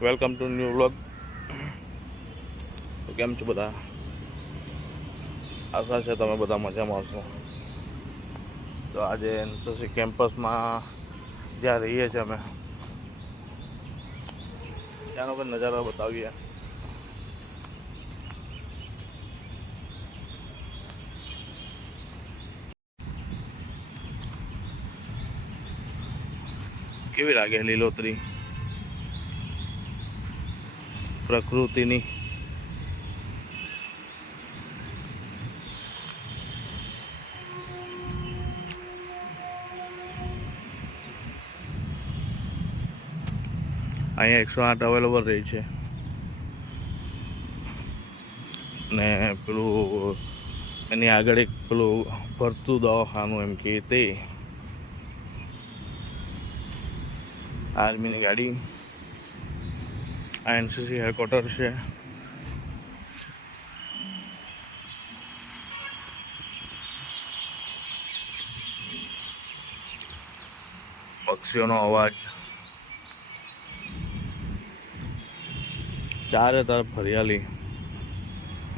Welcome to new vlog. કેમ છો બધા? આશા છે તમે બધા મજામાં હશો. તો આજે એનસીસી કેમ્પસમાં જ્યાં રહીએ છીએ અમે ત્યાંનો પણ નજારો બતાવીએ. કેવી લાગે લીલોતરી પ્રકૃતિની? અહીંયા 108 અવેલેબલ રહી છે ને પેલું એની આગળ એક પેલું ભરતું દવાખાનું એમ કે તે આર્મીની ગાડી. આ એનસીસી હેડક્વાર્ટર છે. પક્ષીઓનો અવાજ, ચારે તરફ હરિયાળી.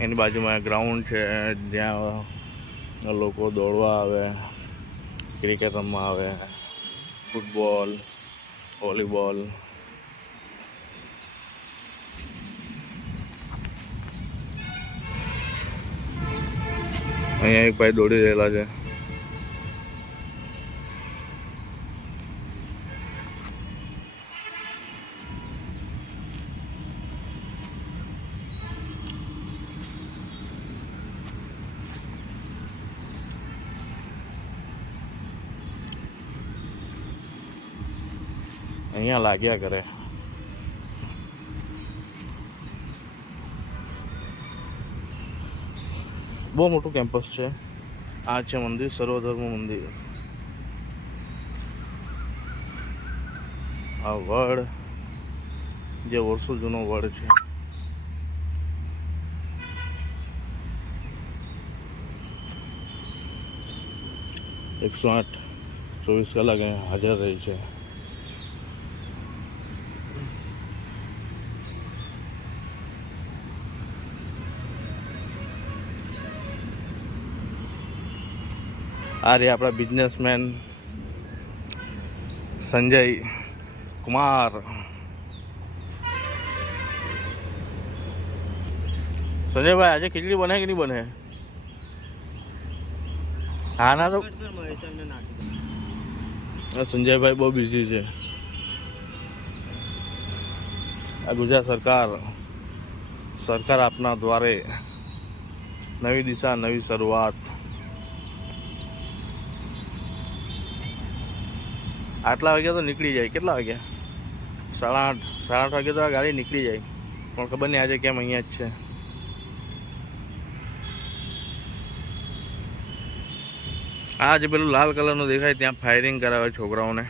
એની બાજુમાં ગ્રાઉન્ડ છે જ્યાં લોકો દોડવા આવે, ક્રિકેટ રમવા આવે, ફૂટબોલ, વોલીબોલ. અહીંયા એક ભાઈ દોડી રહેલા છે. અહીંયા લાગ્યા કરે. બહુ મોટું કેમ્પસ છે. આ છે મંદિર, સર્વધર્મ મંદિર. આ વડ જે વર્ષો જૂનો વડ છે. એકસો 8 24 કલાક હાજર રહી છે. આ રે આપણા બિઝનેસમેન સંજય કુમાર. સંજયભાઈ આજે ખીચડી બને કે નહીં બને? હા ના તો સંજયભાઈ બહુ બિઝી છે. આ ગુજરાત સરકાર આપના દ્વારે નવી દિશા, નવી શરૂઆત. આટલા વાગ્યા તો નીકળી જાય. કેટલા વાગ્યા? 8:30 વાગે તો આ ગાડી નીકળી જાય. પણ ખબર નહીં આજે કેમ અહીંયા જ છે. આ જે પેલું લાલ કલરનું દેખાય ત્યાં ફાયરિંગ કરાવે છોકરાઓને.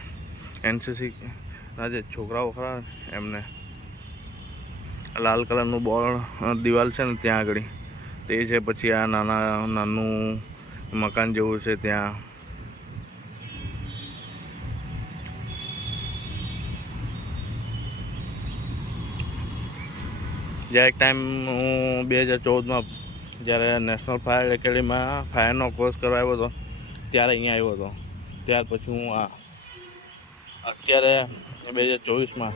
એનસીસીના જે છોકરાઓ ખરા એમને લાલ કલરનું બોર્ડ દિવાલ છે ને ત્યાં આગળ તે છે. પછી આ નાનું મકાન જેવું છે ત્યાં. જ્યાં એક ટાઈમ હું 2014માં જ્યારે નેશનલ ફાયર એકેડમીમાં ફાયરનો કોર્સ કરવા આવ્યો હતો ત્યારે અહીંયા આવ્યો હતો. ત્યાર પછી હું અત્યારે 2024માં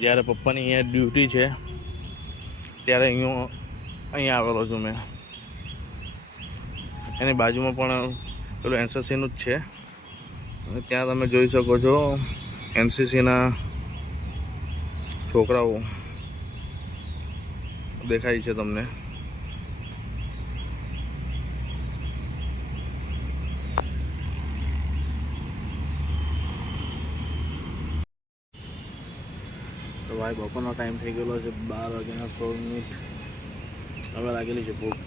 જ્યારે પપ્પાની અહીંયા ડ્યુટી છે ત્યારે અહીંયા આવેલો છું મેં. એની બાજુમાં પણ પેલું એનસીસીનું જ છે. ત્યાં તમે જોઈ શકો છો એનસીસીના છોકરાઓ દેખાય છે તમને. તો ભાઈ બપોરનો ટાઈમ થઈ ગયેલો છે. 12:16 હવે લાગેલી છે ભૂખ.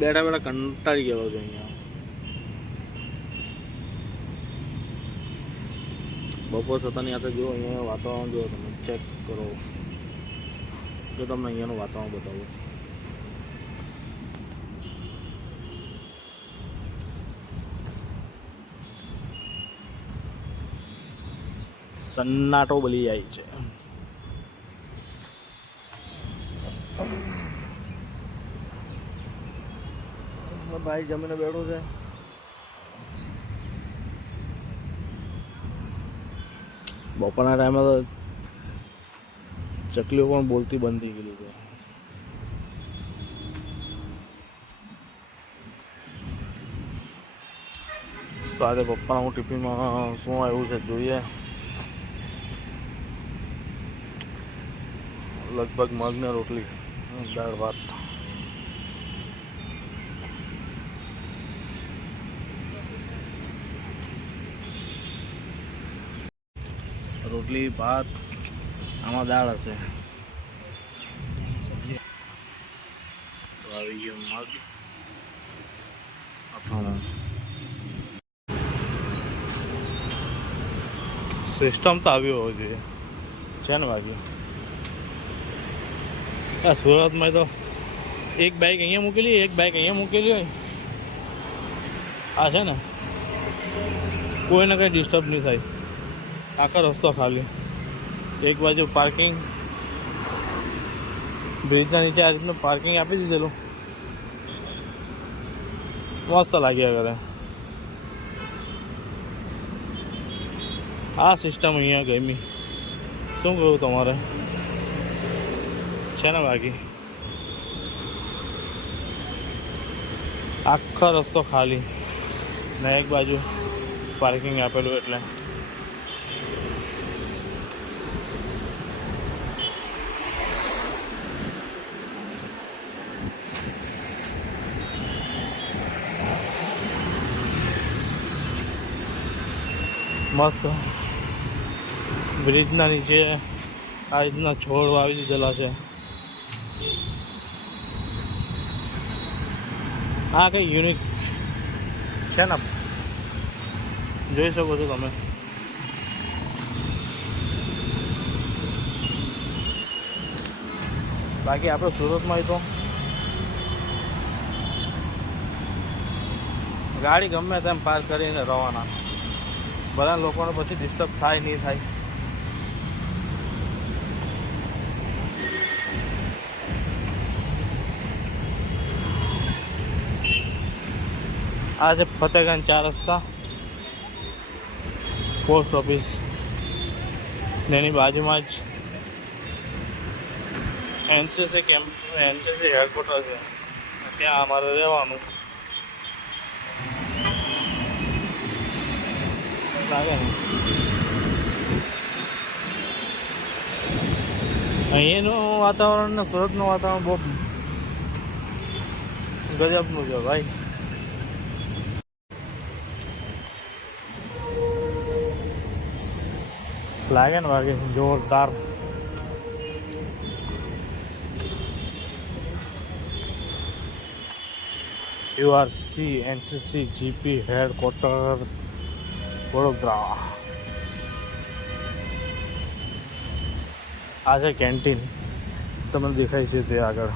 બેઠા કંટાળી ગયેલો છે અહીંયા. બપોર થતાની સાથે જુઓ અહીંયા વાતાવરણ જુઓ તમે, ચેક કરો. જો તમને અહીંયાનું વાતાવરણ બતાવું. સન્નાટો બળી જાય છે. ભાઈ જમીને બેઠો છે. બપોરના ટાઈમે તો ચકલીઓ પણ બોલતી બંધ થઈ ગયેલી છે. તો આજે પપ્પાના હું ટિફિનમાં શું આવ્યું છે જોઈએ. લગભગ મગને રોટલી, દાળ ભાત. રોટલી ભાત, આમાં દાળ હશે. સબ્જી તો આવી ગયો મગ અથાણું. સિસ્ટમ તો આવી હોવી જોઈએ છે ને બાકી. સુરતમાં તો એક બાઇક અહીંયા મૂકેલી, એક બાઇક અહીંયા મૂકેલી હોય. આ છે ને કોઈને કંઈ ડિસ્ટર્બ નહીં થાય. આખો રસ્તો ખાલી. એક બાજુ પાર્કિંગ, બ્રિજના નીચે આ રીતનું પાર્કિંગ આપી દીધેલું. મસ્ત લાગ્યા કરે. આ સિસ્ટમ અહીંયા ગમી. શું કહ્યું તમારે છે ને બાકી. આખો રસ્તો ખાલી ને એક બાજુ પાર્કિંગ આપેલું એટલે મસ્ત. બ્રિજના નીચે આ રીતના છોડ વાવી દીધેલા છે. આ કંઈ યુનિક છે ને, જોઈ શકો છો તમે. બાકી આપણે સુરતમાં તો ગાડી ગમે તેમ પાર્ક કરીને રવાના. બધા લોકોને પછી ડિસ્ટર્બ થાય નહીં થાય. આ છે ફતેગંજ 4 રસ્તા પોસ્ટ ઓફિસ. એની બાજુમાં જ એનસીસી કેમ્પ, એનસીસી હેડક્વાર્ટર છે. ત્યાં અમારે રહેવાનું લાગે ને. અહીંયાનું વાતાવરણ ને સુરતનું વાતાવરણ બહુ ગજબનું છે ભાઈ. લાગે ને બાકી જોરદાર. URC NCC GP headquarter Vadodara. આ છે કેન્ટીન, તમને દેખાય છે તે આગળ.